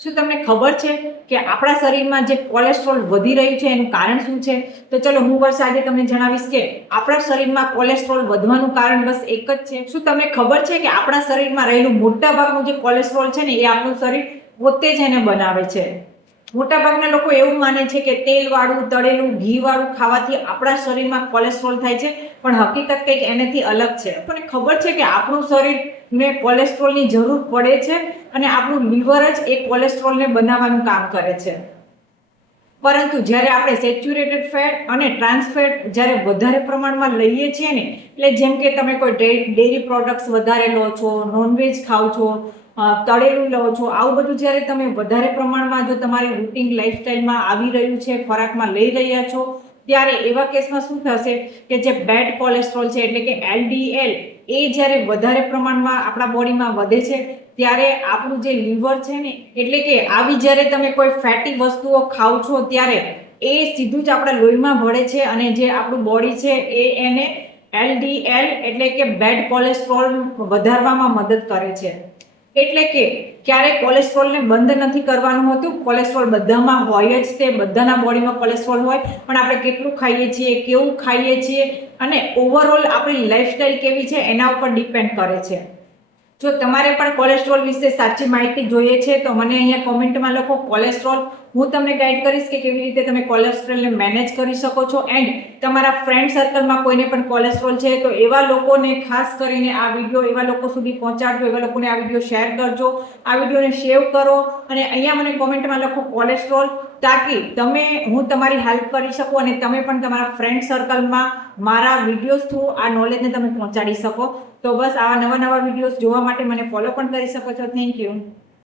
શું તમને ખબર છે કે આપણા શરીરમાં જે કોલેસ્ટ્રોલ વધી રહ્યું છે એનું કારણ શું છે? તો ચલો હું બસ આજે તમને જણાવીશ કે આપણા શરીરમાં કોલેસ્ટ્રોલ વધવાનું કારણ બસ એક જ છે. શું તમને ખબર છે કે આપણા શરીરમાં રહેલું મોટાભાગનું જે કોલેસ્ટ્રોલ છે ને એ આપણું શરીર પોતે જ એને બનાવે છે. મોટાભાગના લોકો એવું માને છે કે તેલવાળું, તળેલું, ઘીવાળું ખાવાથી આપણા શરીરમાં કોલેસ્ટ્રોલ થાય છે, પણ હકીકત કંઈક એનાથી અલગ છે. તમને ખબર છે કે આપણું શરીરને કોલેસ્ટ્રોલની જરૂર પડે છે અને આપણું લીવર જ એ કોલેસ્ટ્રોલને બનાવવાનું કામ કરે છે. પરંતુ જ્યારે આપણે સેચ્યુરેટેડ ફેટ અને ટ્રાન્સ ફેટ જ્યારે વધારે પ્રમાણમાં લઈએ છીએ ને, એટલે જેમ કે તમે કોઈ ડેરી પ્રોડક્ટ્સ વધારે લો છો, નોનવેજ ખાઓ છો, તળેલું લો છો, આવું બધું જ્યારે તમે વધારે પ્રમાણમાં જો તમારી રૂટીન લાઈફસ્ટાઈલમાં આવી રહ્યું છે, ખોરાકમાં લઈ રહ્યા છો, ત્યારે એવા કેસમાં શું થશે કે જે બેડ કોલેસ્ટ્રોલ છે એટલે કે LDL એ જ્યારે વધારે પ્રમાણમાં આપણા બોડીમાં વધે છે, ત્યારે આપણું જે લીવર છે ને, એટલે કે આવી જ્યારે તમે કોઈ ફેટી વસ્તુઓ ખાઓ છો ત્યારે એ સીધું જ આપણા લોહીમાં ભળે છે અને જે આપણું બોડી છે એ એને LDL એટલે કે બેડ કોલેસ્ટ્રોલ વધારવામાં મદદ કરે છે. એટલે કે ક્યારેય કોલેસ્ટ્રોલને બંધ નથી કરવાનું હોતું. કોલેસ્ટ્રોલ બધામાં હોય જ, તે બધાના બોડીમાં કોલેસ્ટ્રોલ હોય, પણ આપણે કેટલું ખાઈએ છીએ, કેવું ખાઈએ છીએ અને ઓવરઓલ આપણી લાઈફસ્ટાઈલ કેવી છે એના ઉપર ડિપેન્ડ કરે છે. જો તમારે પણ કોલેસ્ટ્રોલ વિશે સાચી માહિતી જોઈએ છે તો મને અહીંયા કોમેન્ટમાં લખો કોલેસ્ટ્રોલ. હું તમને ગાઈડ કરીશ કે કેવી રીતે તમે કોલેસ્ટ્રોલને મેનેજ કરી શકો છો. એન્ડ તમારા ફ્રેન્ડ સર્કલમાં કોઈને પણ કોલેસ્ટ્રોલ છે તો એવા લોકોને ખાસ કરીને આ વિડીયો એવા લોકો સુધી પહોંચાડજો, એવા લોકોને આ વિડીયો શેર કરજો, આ વિડીયોને સેવ કરો અને અહીંયા મને કોમેન્ટમાં લખો કોલેસ્ટ્રોલ, તાકી હું તમારી હેલ્પ કરી શકું અને તમે પણ તમારા ફ્રેન્ડ સર્કલમાં મારા વિડીયોઝ થ્રુ આ નોલેજને તમે પહોંચાડી શકો. તો બસ આવા નવા વિડીયોઝ જોવા માટે મને ફોલો પણ કરી શકો છો. Thank you.